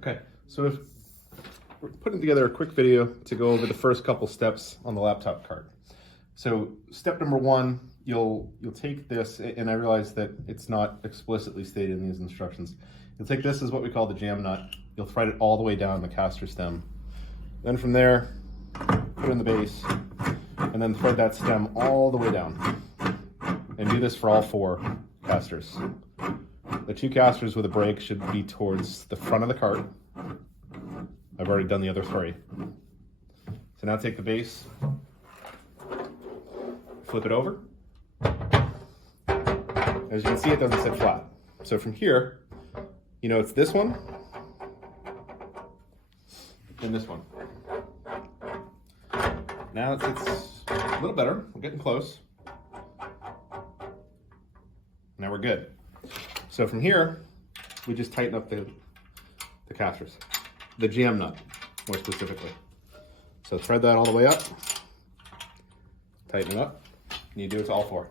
Okay, so if we're putting together a quick video to go over the first couple steps on the laptop cart. So step number one, you'll take this, and I realize that it's not explicitly stated in these instructions. You'll take this as what we call the jam nut. You'll thread it all the way down the caster stem. Then from there, put it in the base, and then thread that stem all the way down. And do this for all 4 castors. The 2 castors with a break should be towards the front of the cart. I've already done the other 3. So now take the base, flip it over. As you can see, it doesn't sit flat. So from here, you know it's this one and this one. Now it sits a little better. We're getting close. Now we're good. So from here, we just tighten up the castors, the jam nut, more specifically. So thread that all the way up, tighten it up, and you do it to all 4.